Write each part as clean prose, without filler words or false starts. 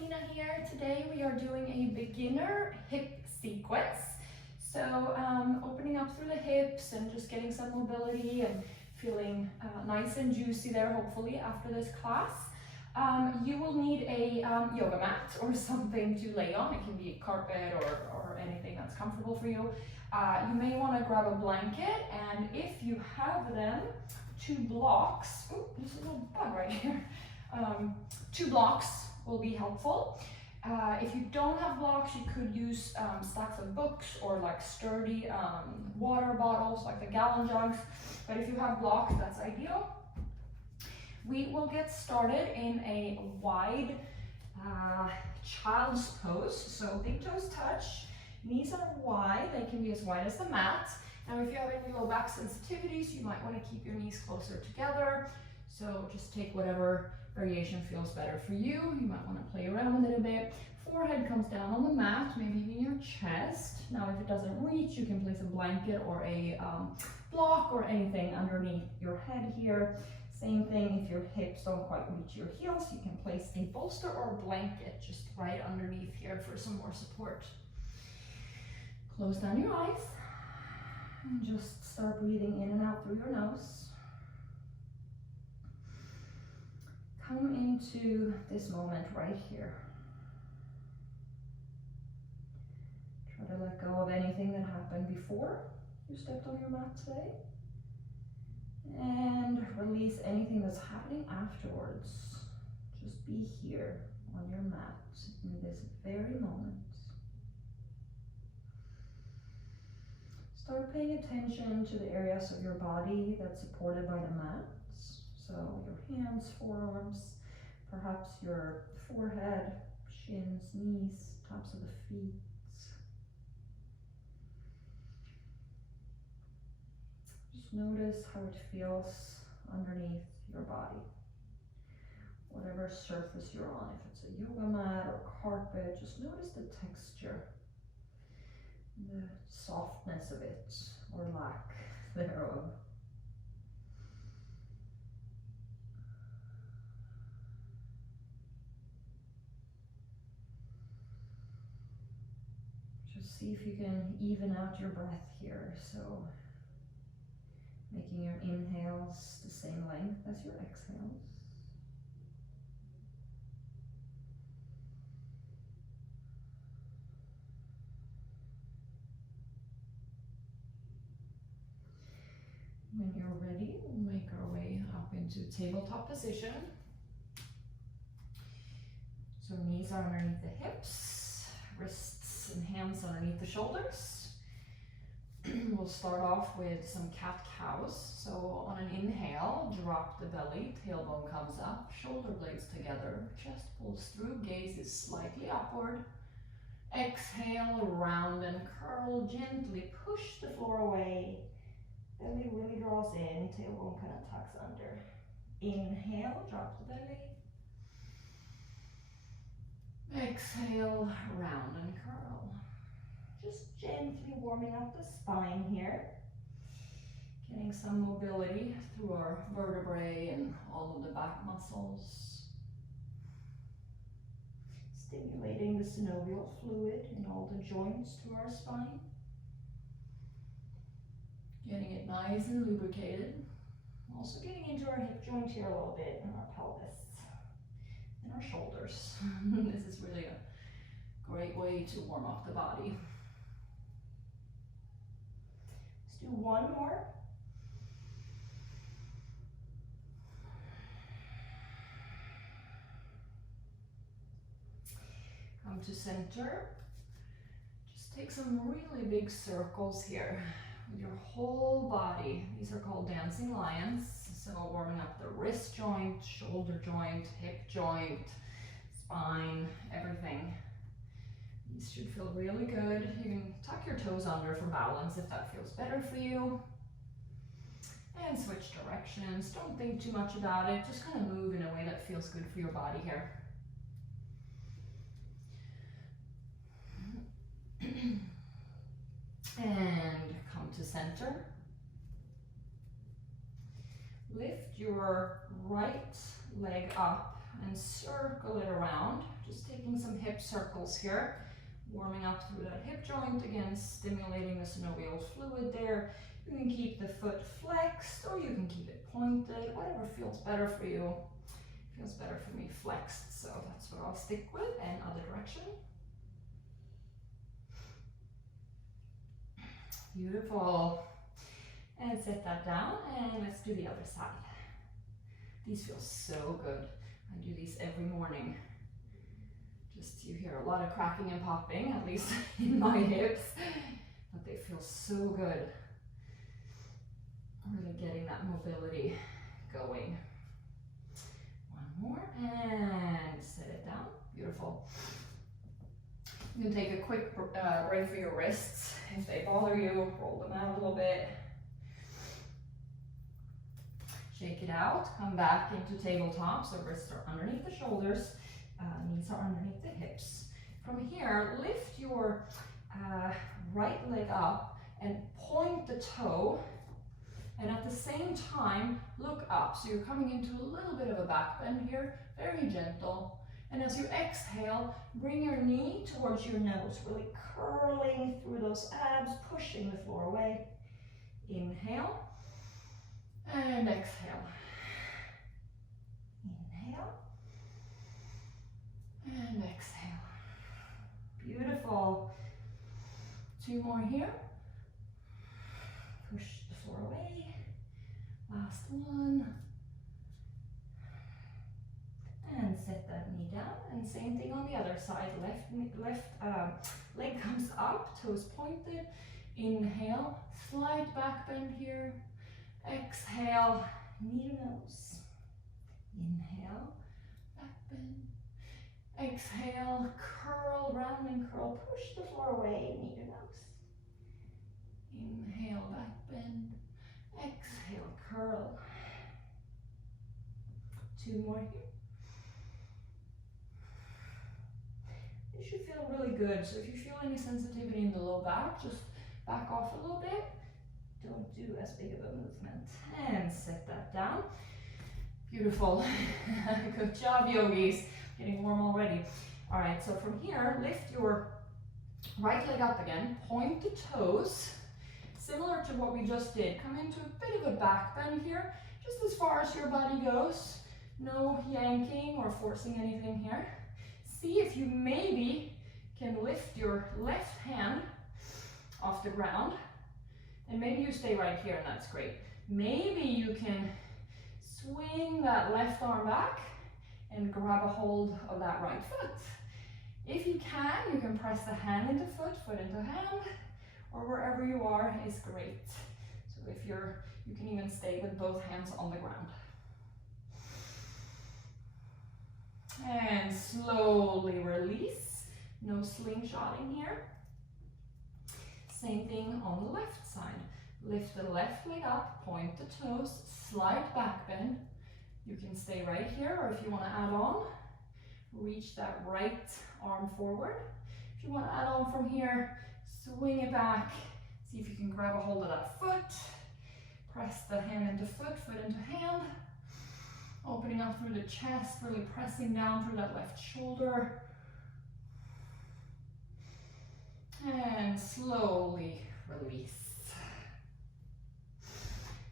Elina here. Today we are doing a beginner hip sequence. So opening up through the hips and just getting some mobility and feeling nice and juicy there hopefully after this class. You will need a yoga mat or something to lay on. It can be a carpet or anything that's comfortable for you. You may want to grab a blanket, and if you have them, 2 blocks. Oh, there's a little bug right here. 2 blocks will be helpful. If you don't have blocks, you could use stacks of books or like sturdy water bottles, like the gallon jugs. But if you have blocks, that's ideal. We will get started in a wide child's pose. So big toes touch, knees are wide. They can be as wide as the mat. Now, if you have any low back sensitivities, you might want to keep your knees closer together. So just take whatever variation feels better for you. You might want to play around a little bit. Forehead comes down on the mat, maybe even your chest. Now, if it doesn't reach, you can place a blanket or a block or anything underneath your head here. Same thing, if your hips don't quite reach your heels, you can place a bolster or a blanket just right underneath here for some more support. Close down your eyes and just start breathing in and out through your nose. Come into this moment right here. Try to let go of anything that happened before you stepped on your mat today. And release anything that's happening afterwards. Just be here on your mat in this very moment. Start paying attention to the areas of your body that's supported by the mat. So your hands, forearms, perhaps your forehead, shins, knees, tops of the feet. Just notice how it feels underneath your body. Whatever surface you're on, if it's a yoga mat or carpet, just notice the texture, the softness of it, or lack thereof. Just see if you can even out your breath here. So making your inhales the same length as your exhales. When you're ready, we'll make our way up into tabletop position. So knees are underneath the hips, wrists and hands underneath the shoulders. We'll start off with some cat-cows. So on an inhale, drop the belly, tailbone comes up, shoulder blades together, chest pulls through, gaze is slightly upward. Exhale, round and curl, gently push the floor away. Belly really draws in, tailbone kind of tucks under. Inhale, drop the belly. Exhale, round and curl. Just gently warming up the spine here. Getting some mobility through our vertebrae and all of the back muscles. Stimulating the synovial fluid in all the joints to our spine. Getting it nice and lubricated. Also getting into our hip joint here a little bit and our pelvis and our shoulders. This is really a great way to warm up the body. Let's do one more. Come to center. Just take some really big circles here with your whole body. These are called dancing lions. So warming up the wrist joint, shoulder joint, hip joint, spine, everything. These should feel really good. You can tuck your toes under for balance if that feels better for you. And switch directions. Don't think too much about it. Just kind of move in a way that feels good for your body here. And come to center. Lift your right leg up and circle it around. Just taking some hip circles here, warming up through that hip joint, again stimulating the synovial fluid there. You can keep the foot flexed or you can keep it pointed, whatever feels better for you. Feels better for me flexed, so that's what I'll stick with, and other direction. Beautiful. And set that down, and let's do the other side. These feel so good. I do these every morning. Just, you hear a lot of cracking and popping, at least in my hips, but they feel so good. Really getting that mobility going. One more, and set it down. Beautiful. You can take a quick break for your wrists. If they bother you, roll them out a little bit. Shake it out, come back into tabletop, so wrists are underneath the shoulders, knees are underneath the hips. From here, lift your right leg up and point the toe, and at the same time, look up. So you're coming into a little bit of a back bend here, very gentle. And as you exhale, bring your knee towards your nose, really curling through those abs, pushing the floor away. Inhale. And exhale. Inhale. And exhale. Beautiful. Two more here. Push the floor away. Last one. And set that knee down. And same thing on the other side. Left leg comes up, toes pointed. Inhale. Slight back bend here. Exhale, knee to nose. Inhale, back bend. Exhale, curl, round and curl. Push the floor away, knee to nose. Inhale, back bend. Exhale, curl. Two more here. This should feel really good. So if you feel any sensitivity in the low back, just back off a little bit. Don't do as big of a movement. And set that down. Beautiful. Good job, yogis. Getting warm already. All right, so from here, lift your right leg up again. Point the toes. Similar to what we just did. Come into a bit of a back bend here, just as far as your body goes. No yanking or forcing anything here. See if you maybe can lift your left hand off the ground. And maybe you stay right here, and that's great. Maybe you can swing that left arm back and grab a hold of that right foot. If you can press the hand into foot, foot into hand, or wherever you are is great. So if you can even stay with both hands on the ground. And slowly release. No slingshotting here. Same thing on the left side. Lift the left leg up, point the toes, slight back bend. You can stay right here, or if you want to add on, reach that right arm forward. If you want to add on from here, swing it back. See if you can grab a hold of that foot. Press the hand into foot, foot into hand. Opening up through the chest, really pressing down through that left shoulder. And slowly release.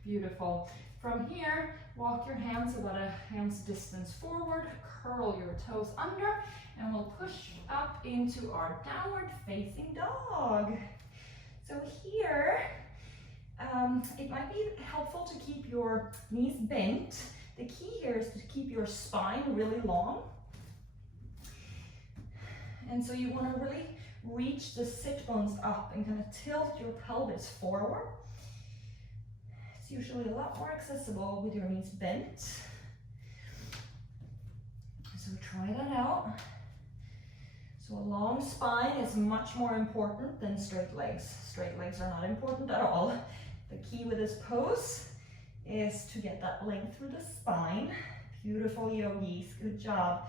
Beautiful. From here, walk your hands about a hand's distance forward, curl your toes under, and we'll push up into our downward facing dog. So here, it might be helpful to keep your knees bent. The key here is to keep your spine really long. And so you want to really reach the sit bones up and kind of tilt your pelvis forward. It's usually a lot more accessible with your knees bent. So try that out. So a long spine is much more important than straight legs. Straight legs are not important at all. The key with this pose is to get that length through the spine. Beautiful, yogis, good job.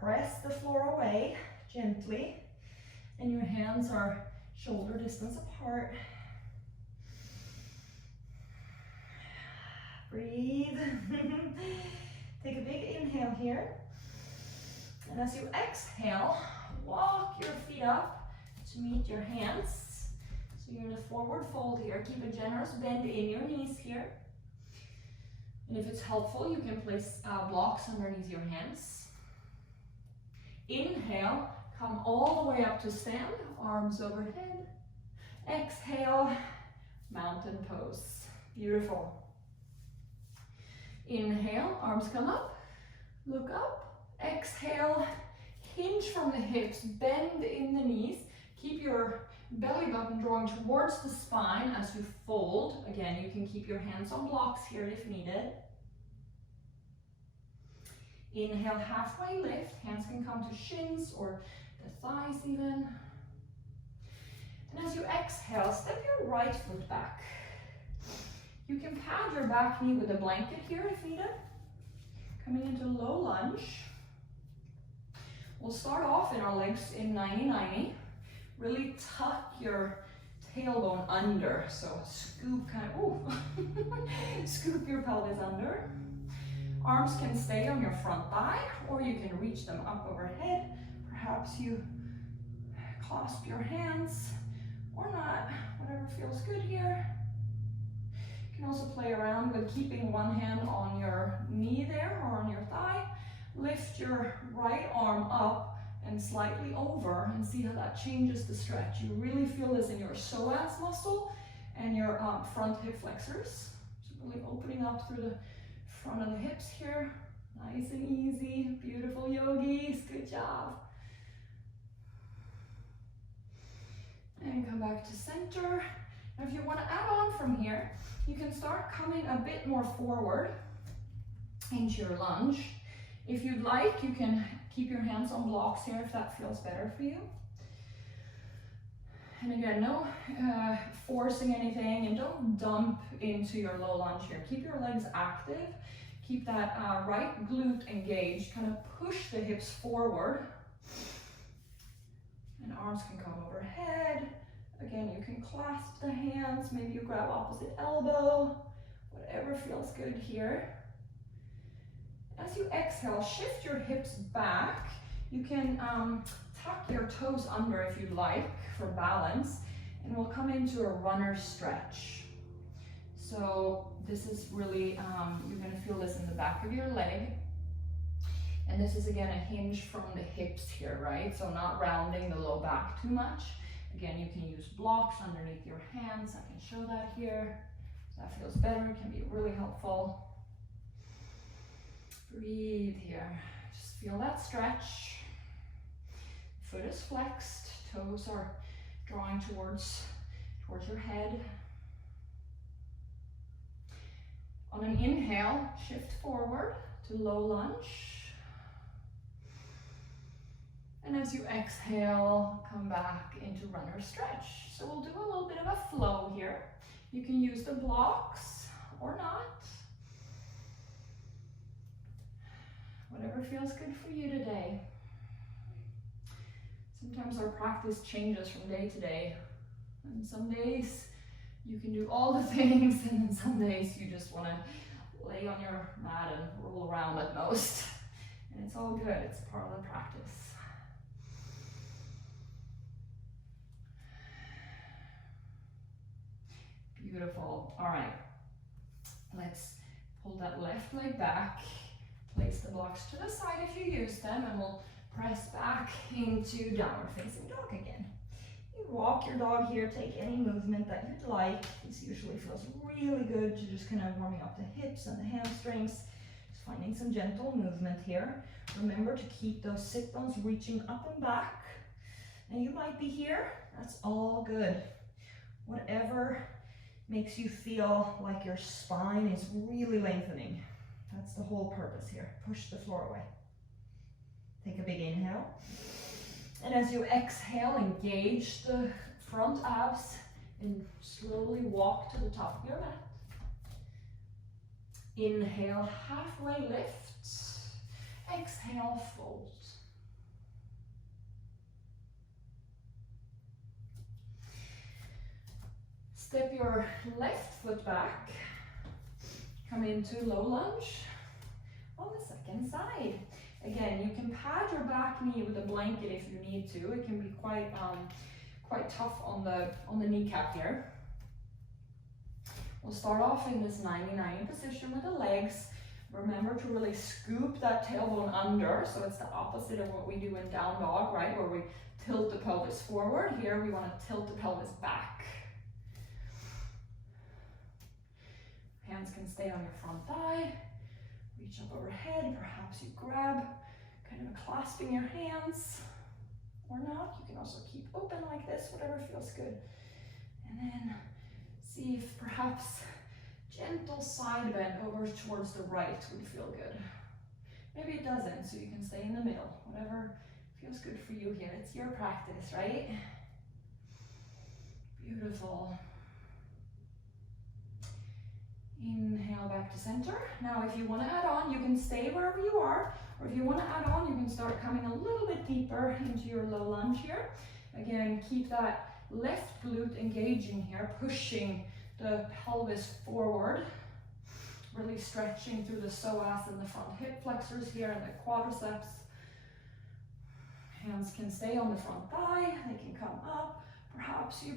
Press the floor away gently. And your hands are shoulder distance apart. Breathe. Take a big inhale here. And as you exhale, walk your feet up to meet your hands. So you're in a forward fold here. Keep a generous bend in your knees here. And if it's helpful, you can place blocks underneath your hands. Inhale, come all the way up to stand, arms overhead. Exhale, mountain pose. Beautiful. Inhale, arms come up, look up. Exhale, hinge from the hips, bend in the knees. Keep your belly button drawing towards the spine as you fold. Again, you can keep your hands on blocks here if needed. Inhale, halfway lift. Hands can come to shins or the thighs even. And as you exhale, step your right foot back. You can pad your back knee with a blanket here if needed. Coming into low lunge. We'll start off in our legs in 90-90. Really tuck your tailbone under. So scoop scoop your pelvis under. Arms can stay on your front thigh, or you can reach them up overhead. Perhaps you clasp your hands, or not, whatever feels good here. You can also play around with keeping one hand on your knee there, or on your thigh. Lift your right arm up and slightly over, and see how that changes the stretch. You really feel this in your psoas muscle and your front hip flexors. So really opening up through the front of the hips here. Nice and easy. Beautiful yogis. Good job. And come back to center. Now if you want to add on from here, you can start coming a bit more forward into your lunge. If you'd like, you can keep your hands on blocks here if that feels better for you. And again, no forcing anything, and don't dump into your low lunge here. Keep your legs active. Keep that right glute engaged. Kind of push the hips forward. And arms can come overhead. Again, you can clasp the hands. Maybe you grab opposite elbow. Whatever feels good here. As you exhale, shift your hips back. You can tuck your toes under if you'd like for balance, and we'll come into a runner stretch. So this is really, you're going to feel this in the back of your leg. And this is again a hinge from the hips here, right? So not rounding the low back too much. Again, you can use blocks underneath your hands. I can show that here. If that feels better, it can be really helpful. Breathe here. Just feel that stretch. Foot is flexed. Toes are drawing towards your head. On an inhale, shift forward to low lunge. And as you exhale, come back into runner stretch. So we'll do a little bit of a flow here. You can use the blocks or not. Whatever feels good for you today. Sometimes our practice changes from day to day. And some days you can do all the things, and then some days you just want to lay on your mat and roll around at most. And it's all good, it's part of the practice. Beautiful. All right, let's pull that left leg back. Place the blocks to the side if you use them, and we'll press back into downward facing dog again. You walk your dog here, take any movement that you'd like. This usually feels really good to just kind of warming up the hips and the hamstrings. Just finding some gentle movement here. Remember to keep those sit bones reaching up and back. And you might be here, that's all good. Whatever makes you feel like your spine is really lengthening. That's the whole purpose here. Push the floor away. Take a big inhale. And as you exhale, engage the front abs and slowly walk to the top of your mat. Inhale, halfway lift. Exhale, fold. Step your left foot back. Come into low lunge on the second side. Again, you can pad your back knee with a blanket if you need to. It can be quite tough on the kneecap here. We'll start off in this 90-90 position with the legs. Remember to really scoop that tailbone under, so it's the opposite of what we do in down dog, right? Where we tilt the pelvis forward. Here we want to tilt the pelvis back. Hands can stay on your front thigh. Reach up overhead, perhaps you grab, kind of clasping your hands, or not. You can also keep open like this, whatever feels good. And then see if perhaps gentle side bend over towards the right would feel good. Maybe it doesn't, so you can stay in the middle. Whatever feels good for you here. It's your practice, right? Beautiful. Inhale back to center. Now if you want to add on, you can stay wherever you are, or if you want to add on, you can start coming a little bit deeper into your low lunge here. Again, keep that left glute engaging here, pushing the pelvis forward, really stretching through the psoas and the front hip flexors here and the quadriceps. Hands can stay on the front thigh, they can come up. Perhaps you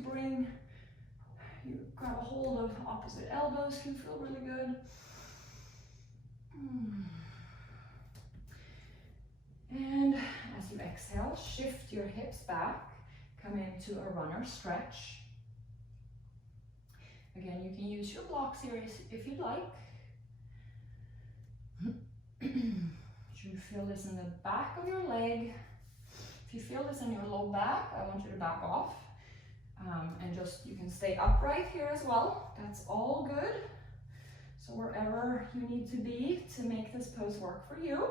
grab a hold of opposite elbows, can feel really good. And as you exhale, shift your hips back, come into a runner stretch. Again, you can use your blocks here if you'd like. You feel this in the back of your leg. If you feel this in your low back, I want you to back off. And just, you can stay upright here as well. That's all good. So wherever you need to be to make this pose work for you.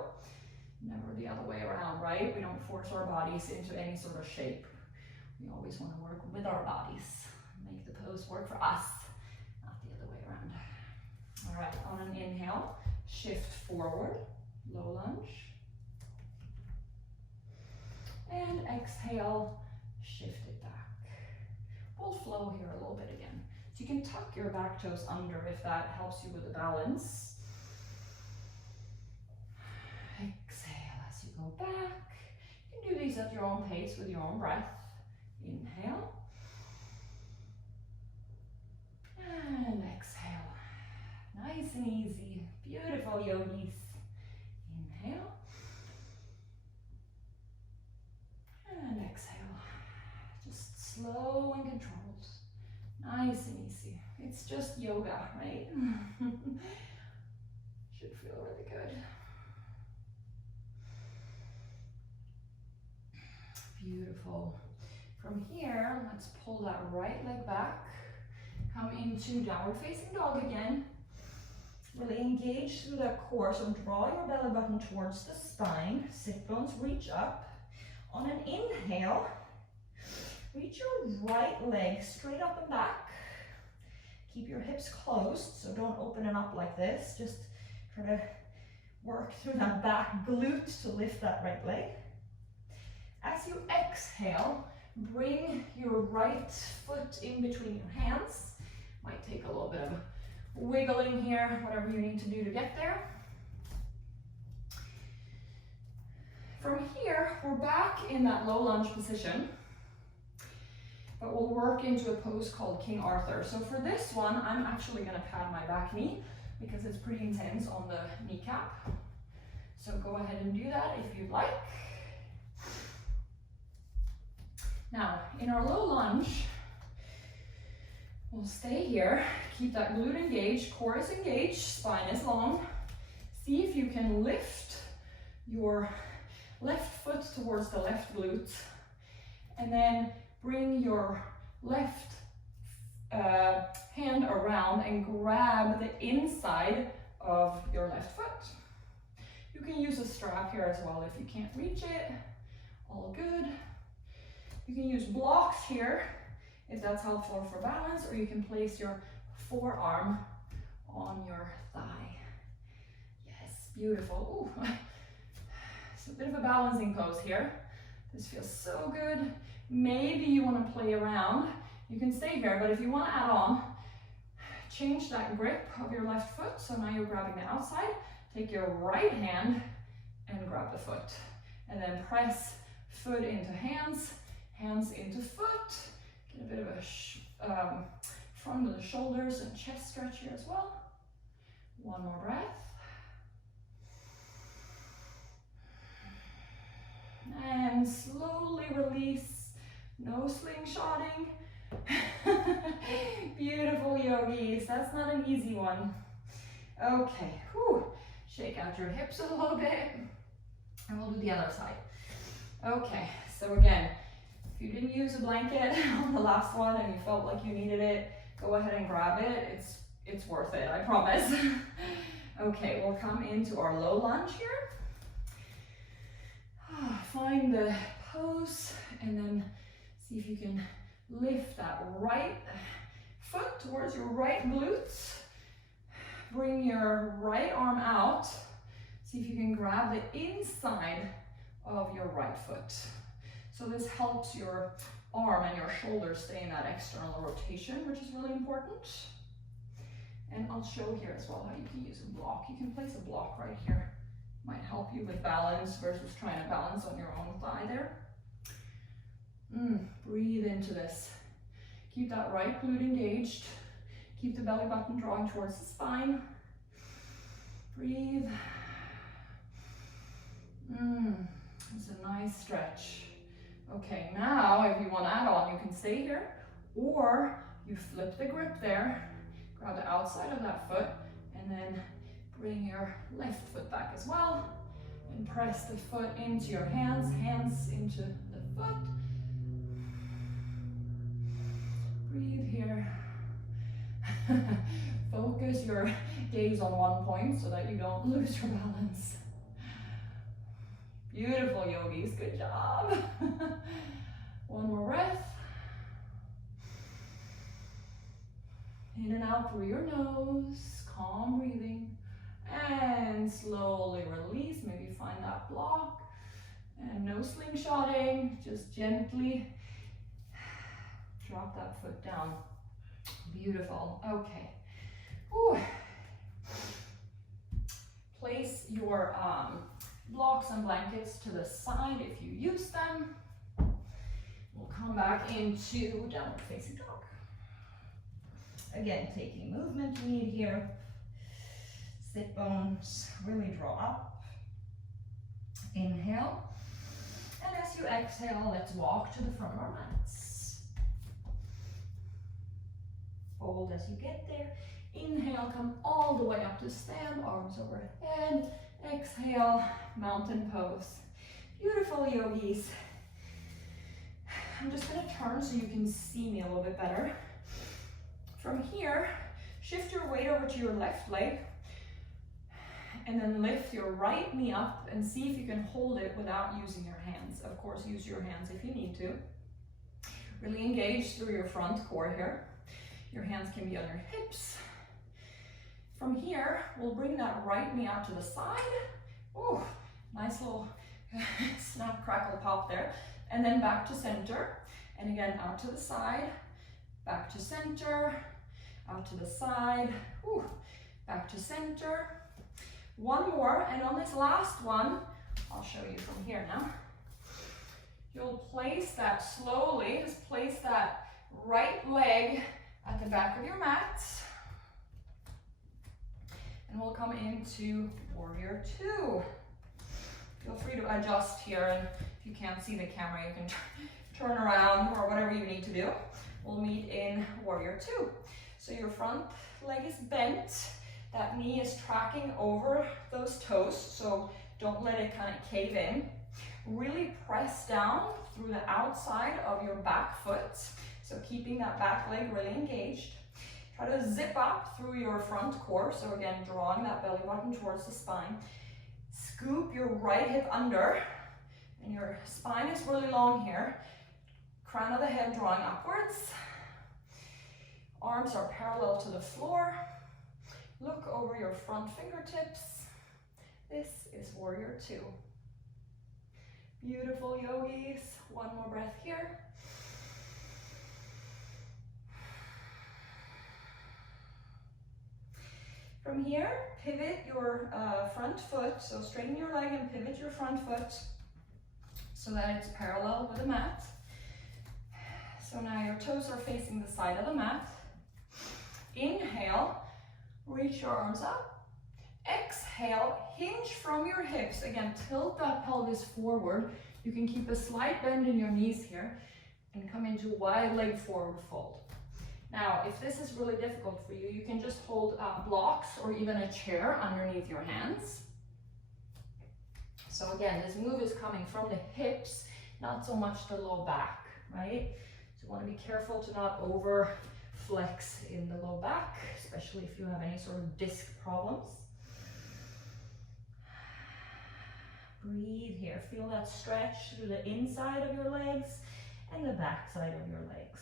Never the other way around, right? We don't force our bodies into any sort of shape. We always want to work with our bodies. Make the pose work for us, not the other way around. All right, on an inhale, shift forward, low lunge. And exhale, shift it back. We'll flow here a little bit again. So you can tuck your back toes under if that helps you with the balance. Exhale as you go back. You can do these at your own pace with your own breath. Inhale. And exhale. Nice and easy. Beautiful, yogis. Inhale. And exhale. Just slow and controlled. Nice and easy. It's just yoga, right? Should feel really good. Beautiful. From here, let's pull that right leg back. Come into downward facing dog again. Really engage through that core. So draw your belly button towards the spine. Sit bones reach up. On an inhale, reach your right leg straight up and back. Keep your hips closed, so don't open it up like this. Just try to work through that back glute to lift that right leg. As you exhale, bring your right foot in between your hands. Might take a little bit of wiggling here, whatever you need to do to get there. From here, we're back in that low lunge position, but we'll work into a pose called King Arthur. So for this one, I'm actually gonna pad my back knee because it's pretty intense on the kneecap. So go ahead and do that if you'd like. Now, in our low lunge, we'll stay here. Keep that glute engaged, core is engaged, spine is long. See if you can lift your left foot towards the left glute, and then bring your left hand around and grab the inside of your left foot. You can use a strap here as well if you can't reach it. All good. You can use blocks here if that's helpful for balance, or you can place your forearm on your thigh. Yes, beautiful. Ooh. It's a bit of a balancing pose here. This feels so good. Maybe you want to play around. You can stay here, but if you want to add on, change that grip of your left foot. So now you're grabbing the outside. Take your right hand and grab the foot. and then press foot into hands, hands into foot. Get a bit of a front of the shoulders and chest stretch here as well. One more breath. And slowly release, no slingshotting. Beautiful yogis, that's not an easy one. Okay, whew. Shake out your hips a little bit, and we'll do the other side. Okay, so again, if you didn't use a blanket on the last one and you felt like you needed it, go ahead and grab it. It's worth it, I promise. Okay, we'll come into our low lunge here. Find the pose and then see if you can lift that right foot towards your right glutes. Bring your right arm out. See if you can grab the inside of your right foot. So this helps your arm and your shoulders stay in that external rotation, which is really important. And I'll show here as well how you can use a block. You can place a block right here. Might help you with balance versus trying to balance on your own thigh there. Breathe into this. Keep that right glute engaged. Keep the belly button drawing towards the spine. Breathe. It's a nice stretch. Okay, now if you want to add on, you can stay here, or you flip the grip there, grab the outside of that foot, and then bring your left foot back as well, and press the foot into your hands, hands into the foot. Breathe here. Focus your gaze on one point so that you don't lose your balance. Beautiful yogis, good job. One more breath. In and out through your nose, calm breathing. And slowly release, maybe find that block. And no slingshotting, just gently drop that foot down. Beautiful, okay. Whew. Place your blocks and blankets to the side if you use them. We'll come back into downward facing dog. Again, taking movement you need here. Sit bones really draw up. Inhale. And as you exhale, let's walk to the front of our mats. Fold as you get there. Inhale, come all the way up to stand, arms overhead. Exhale, mountain pose. Beautiful yogis. I'm just going to turn so you can see me a little bit better. From here, shift your weight over to your left leg and then lift your right knee up and see if you can hold it without using your hands. Of course, use your hands if you need to. Really engage through your front core here. Your hands can be on your hips. From here, we'll bring that right knee out to the side. Ooh, nice little snap, crackle, pop there. And then back to center. And again, out to the side, back to center, out to the side, ooh, back to center. One more, and on this last one, I'll show you from here now. You'll place that slowly, just place that right leg at the back of your mat. And we'll come into warrior two. Feel free to adjust here, and if you can't see the camera, you can turn around or whatever you need to do. We'll meet in warrior two. So your front leg is bent, that knee is tracking over those toes, so don't let it kind of cave in. Really press down through the outside of your back foot, so keeping that back leg really engaged. Try to zip up through your front core, so again, drawing that belly button towards the spine. Scoop your right hip under, and your spine is really long here. Crown of the head drawing upwards. Arms are parallel to the floor. Look over your front fingertips. This is warrior two. Beautiful yogis. One more breath here. From here, pivot your front foot. So straighten your leg and pivot your front foot. so that it's parallel with the mat. So now your toes are facing the side of the mat. Inhale, reach your arms up. Exhale, hinge from your hips. Again, tilt that pelvis forward. You can keep a slight bend in your knees here and come into wide leg forward fold. Now, if this is really difficult for you, you can just hold blocks or even a chair underneath your hands. So again, this move is coming from the hips, not so much the low back, right? So you want to be careful to not over flex in the low back, especially if you have any sort of disc problems. Breathe here. Feel that stretch through the inside of your legs and the back side of your legs.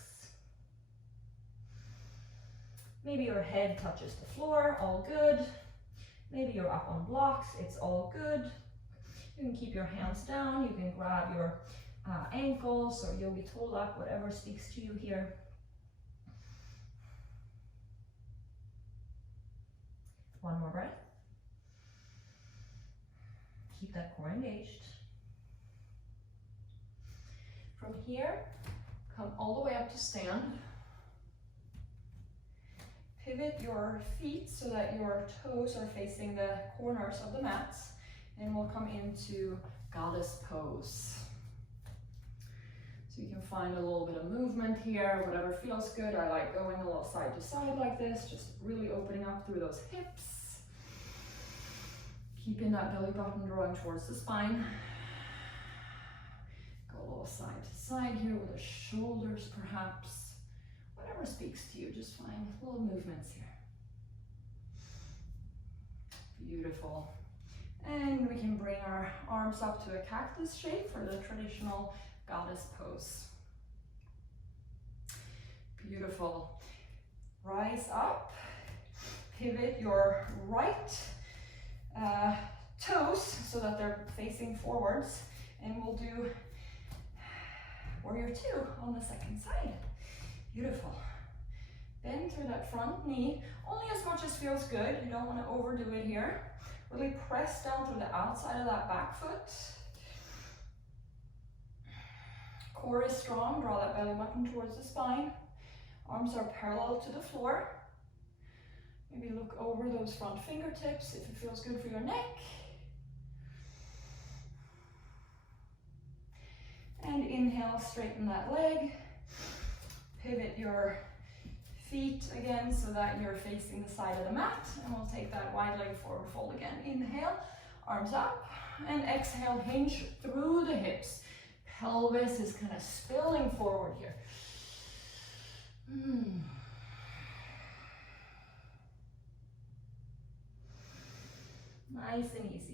Maybe your head touches the floor, all good. Maybe you're up on blocks, it's all good. You can keep your hands down, you can grab your ankles or yogi toe lock, whatever speaks to you here. One more breath. Keep that core engaged. From here, come all the way up to stand. Pivot your feet so that your toes are facing the corners of the mats, and we'll come into goddess pose. So you can find a little bit of movement here, whatever feels good. I like going a little side to side like this, just really opening up through those hips. Keeping that belly button drawing towards the spine. Go a little side to side here with the shoulders perhaps. Whatever speaks to you, just find little movements here. Beautiful. And we can bring our arms up to a cactus shape for the traditional goddess pose. Beautiful. Rise up, pivot your right toes so that they're facing forwards, and we'll do warrior two on the second side. Beautiful. Bend through that front knee, only as much as feels good. You don't want to overdo it here. Really press down through the outside of that back foot. Core is strong, draw that belly button towards the spine. Arms are parallel to the floor. Maybe look over those front fingertips if it feels good for your neck. And inhale, straighten that leg. Pivot your feet again so that you're facing the side of the mat, and we'll take that wide leg forward fold again. Inhale, arms up, and exhale, hinge through the hips. Pelvis is kind of spilling forward here. Nice and easy.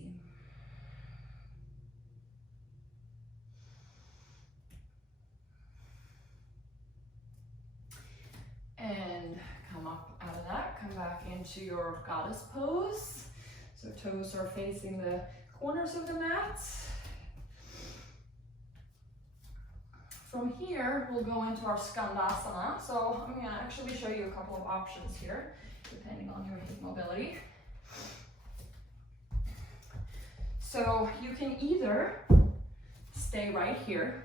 And come up out of that, come back into your goddess pose. So toes are facing the corners of the mat. From here, we'll go into our Skandasana. So I'm gonna actually show you a couple of options here, depending on your hip mobility. So you can either stay right here.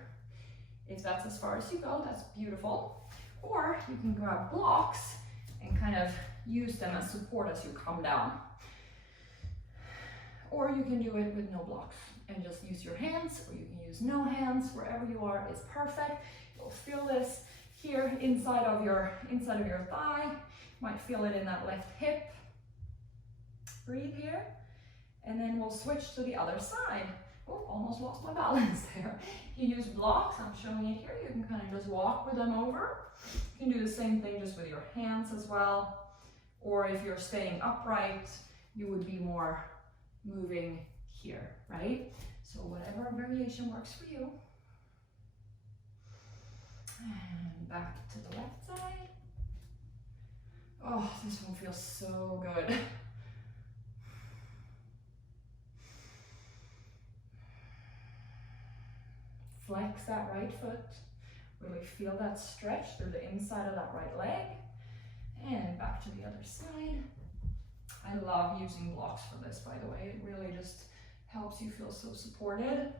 If that's as far as you go, that's beautiful. Or you can grab blocks and kind of use them as support as you come down. Or you can do it with no blocks and just use your hands, or you can use no hands. Wherever you are is perfect. You'll feel this here inside of your thigh. You might feel it in that left hip. Breathe here. And then we'll switch to the other side. Oh, almost lost my balance there. You use blocks, I'm showing it here. You can kind of just walk with them over. You can do the same thing just with your hands as well. Or if you're staying upright, you would be more moving here, right? So whatever variation works for you. And back to the left side. Oh, this one feels so good. Flex that right foot, really feel that stretch through the inside of that right leg, and back to the other side. I love using blocks for this, by the way. It really just helps you feel so supported.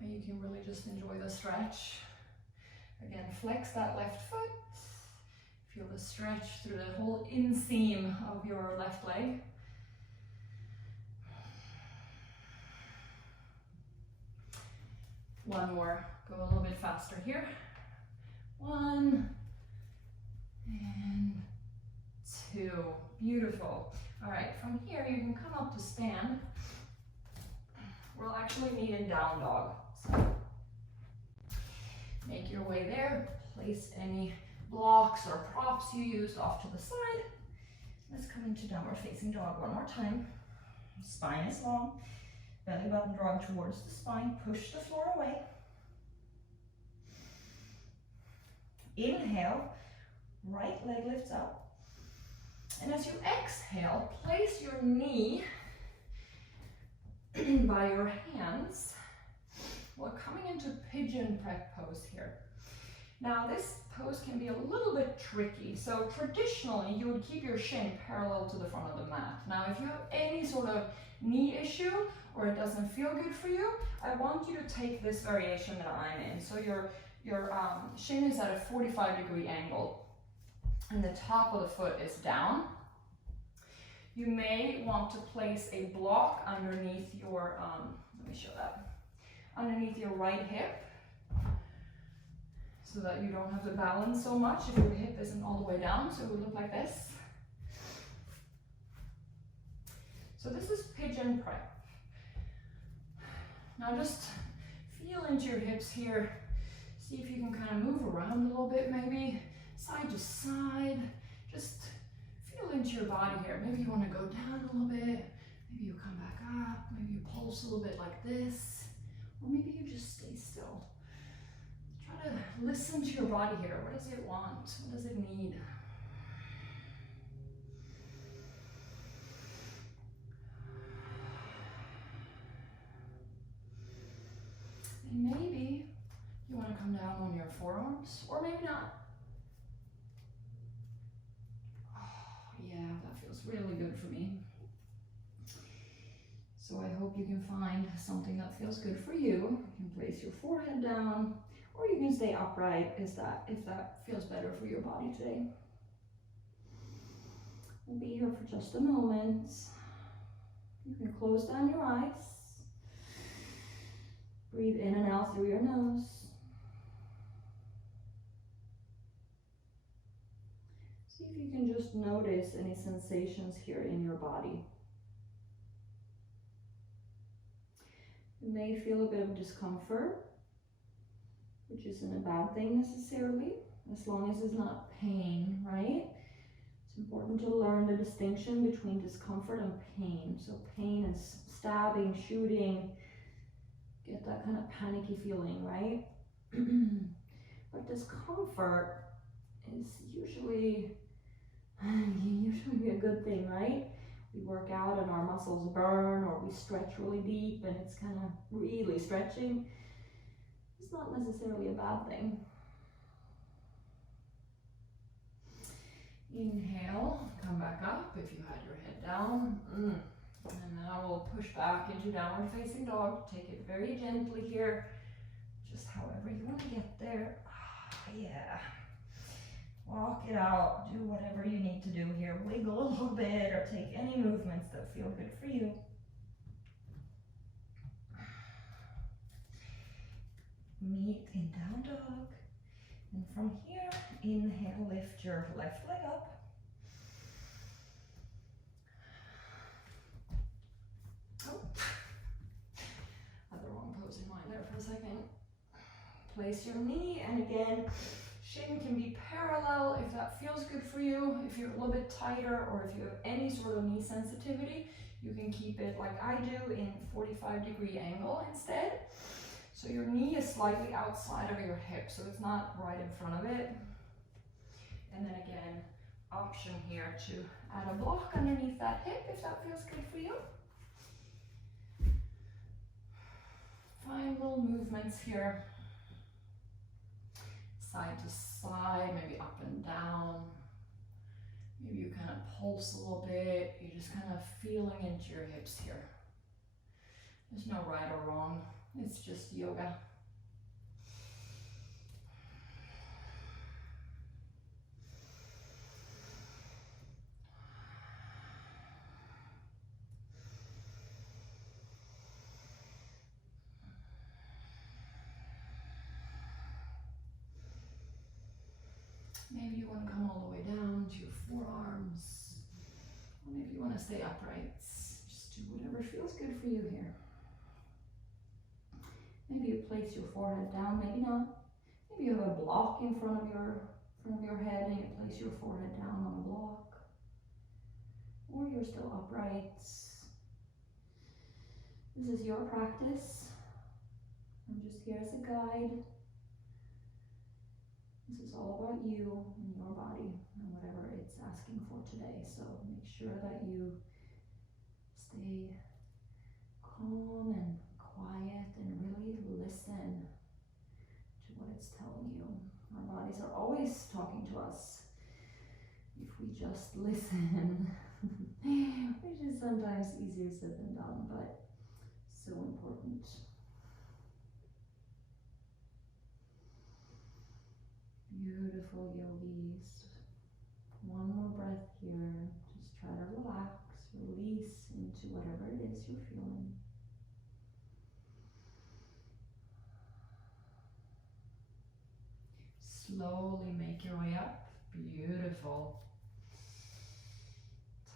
And you can really just enjoy the stretch. Again, flex that left foot. Feel the stretch through the whole inseam of your left leg. One more, go a little bit faster here. 1 and 2, beautiful. All right, from here you can come up to stand. We'll actually meet in down dog. So make your way there, place any blocks or props you used off to the side. Let's come into downward facing dog one more time. Spine is long, belly button drawing towards the spine, push the floor away. Inhale, right leg lifts up. And as you exhale, place your knee by your hands. We're coming into Pigeon Prep pose here. Now this pose can be a little bit tricky. So traditionally you would keep your shin parallel to the front of the mat. Now if you have any sort of knee issue or it doesn't feel good for you, I want you to take this variation that I'm in. So your shin is at a 45-degree angle and the top of the foot is down. You may want to place a block underneath your, let me show that, underneath your right hip so that you don't have to balance so much if your hip isn't all the way down, so it would look like this. So this is Pigeon Prep. Now just feel into your hips here. See if you can kind of move around a little bit, maybe side to side. Just feel into your body here. Maybe you want to go down a little bit. Maybe you come back up. Maybe you pulse a little bit like this. Or maybe you just stay still. Try to listen to your body here. What does it want? What does it need? And maybe you want to come down on your forearms, or maybe not. Oh, yeah, that feels really good for me. So I hope you can find something that feels good for you. You can place your forehead down, or you can stay upright if that feels better for your body today. We'll be here for just a moment. You can close down your eyes. Breathe in and out through your nose. See if you can just notice any sensations here in your body. You may feel a bit of discomfort, which isn't a bad thing necessarily, as long as it's not pain, right? It's important to learn the distinction between discomfort and pain. So pain is stabbing, shooting, get that kind of panicky feeling, right? But discomfort is usually a good thing, right? We work out and our muscles burn, or we stretch really deep and it's kind of really stretching. It's not necessarily a bad thing. Inhale, come back up if you had your head down. And now we'll push back into downward facing dog. Take it very gently here, just however you want to get there. Yeah. Walk it out, do whatever you need to do here. Wiggle a little bit or take any movements that feel good for you. Meet in down dog. And from here, inhale, lift your left leg up. Oh, had the wrong pose in mind there for a second. Place your knee, and again, shin can be parallel if that feels good for you. If you're a little bit tighter, or if you have any sort of knee sensitivity, you can keep it like I do in 45-degree angle instead. So your knee is slightly outside of your hip, so it's not right in front of it. And then again, option here to add a block underneath that hip if that feels good for you. Find little movements here. Side to side, maybe up and down. Maybe you kind of pulse a little bit. You're just kind of feeling into your hips here. There's no right or wrong, it's just yoga. Maybe you want to come all the way down to your forearms, or maybe you want to stay upright. Just do whatever feels good for you here. Maybe you place your forehead down, maybe not. Maybe you have a block in front of your head and you place your forehead down on a block. Or you're still upright. This is your practice. I'm just here as a guide. This is all about you and your body and whatever it's asking for today. So make sure that you stay calm and quiet and really listen to what it's telling you. Our bodies are always talking to us if we just listen, which is sometimes easier said than done, but so important. Beautiful yogis. One more breath here. Just try to relax, release into whatever it is you're feeling. Slowly make your way up. Beautiful.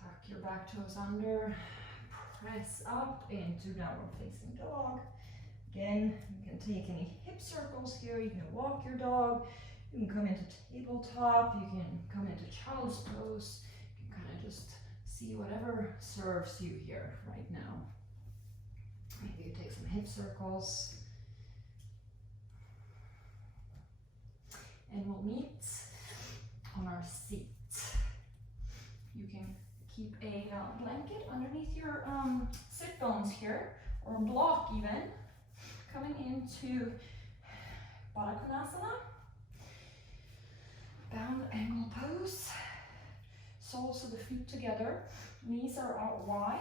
Tuck your back toes under. Press up into downward facing dog. Again, you can take any hip circles here. You can walk your dog. You can come into tabletop. You can come into child's pose. You can kind of just see whatever serves you here right now. Maybe you take some hip circles. And we'll meet on our seat. You can keep a blanket underneath your sit bones here, or a block even. Coming into Badaknasana, bound ankle pose. Soles of the feet together, knees are out wide.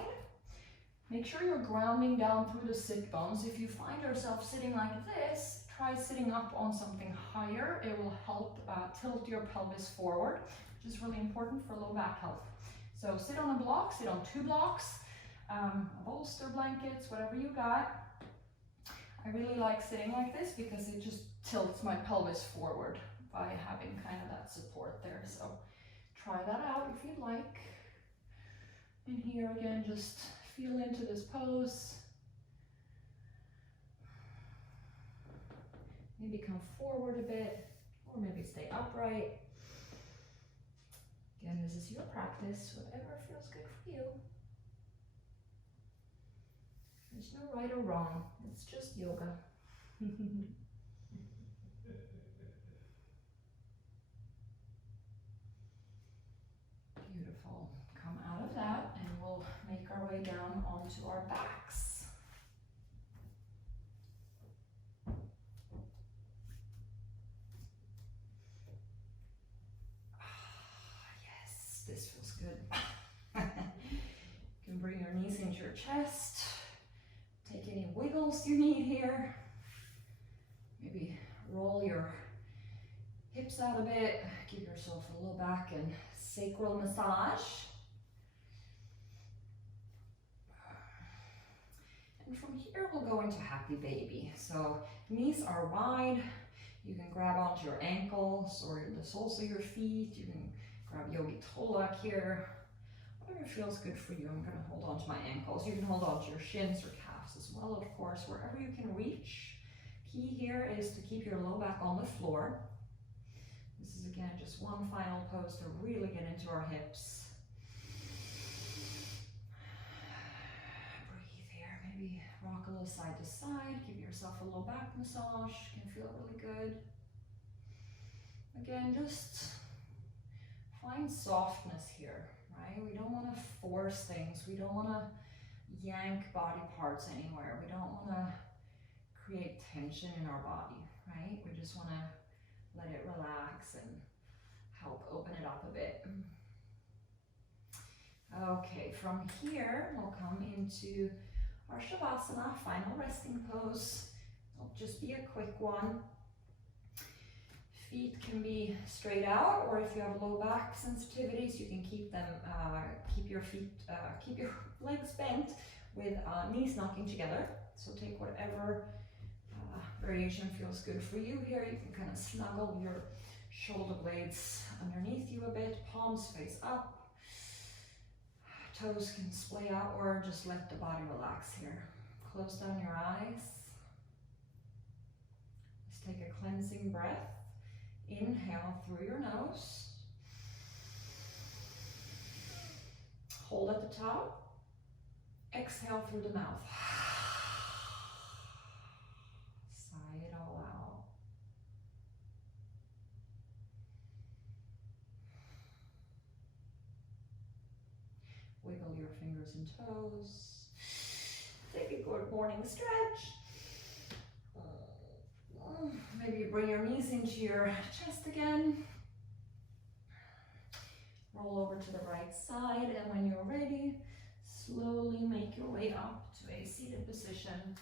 Make sure you're grounding down through the sit bones. If you find yourself sitting like this, try sitting up on something higher. It will help tilt your pelvis forward, which is really important for low back health. So sit on a block, sit on 2 blocks, a bolster, blankets, whatever you got. I really like sitting like this because it just tilts my pelvis forward by having kind of that support there. So try that out if you'd like. And here again, just feel into this pose. Maybe come forward a bit, or maybe stay upright. Again, this is your practice, whatever feels good for you. There's no right or wrong, it's just yoga. Beautiful. Come out of that and we'll make our way down onto our backs. Yes, this feels good. You can bring your knees into your chest. Take any wiggles you need here. Maybe roll your hips out a bit. Give yourself a little back and sacral massage. And from here we'll go into happy baby. So knees are wide. You can grab onto your ankles or the soles of your feet. You can grab yogi tolak here. Whatever feels good for you. I'm going to hold on to my ankles. You can hold on to your shins or calves as well, of course, wherever you can reach. Key here is to keep your low back on the floor. This is again just one final pose to really get into our hips. Breathe here, maybe rock a little side to side. Give yourself a low back massage. You can feel really good. Again, just find softness here, right? We don't want to force things. We don't want to yank body parts anywhere. We don't want to create tension in our body, right? We just want to let it relax and help open it up a bit. Okay, from here we'll come into our Shavasana, final resting pose. It'll just be a quick one. Feet can be straight out, or if you have low back sensitivities, you can keep them, keep your legs bent with knees knocking together. So take whatever variation feels good for you here. You can kind of snuggle your shoulder blades underneath you a bit, palms face up, toes can splay out, or just let the body relax here. Close down your eyes. Just take a cleansing breath. Inhale through your nose. Hold at the top. Exhale through the mouth. Sigh it all out. Wiggle your fingers and toes. Take a good morning stretch. Maybe you bring your knees into your chest again. Roll over to the right side, and when you're ready, slowly make your way up to a seated position.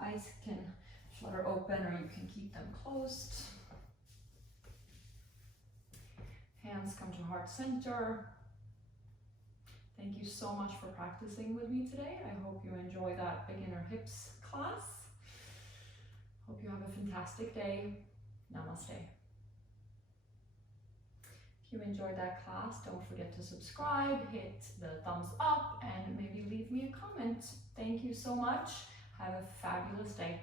Eyes can flutter open, or you can keep them closed. Hands come to heart center. Thank you so much for practicing with me today. I hope you enjoy that beginner hips class. Hope you have a fantastic day. Namaste. If you enjoyed that class, don't forget to subscribe, hit the thumbs up, and maybe leave me a comment. Thank you so much. Have a fabulous day.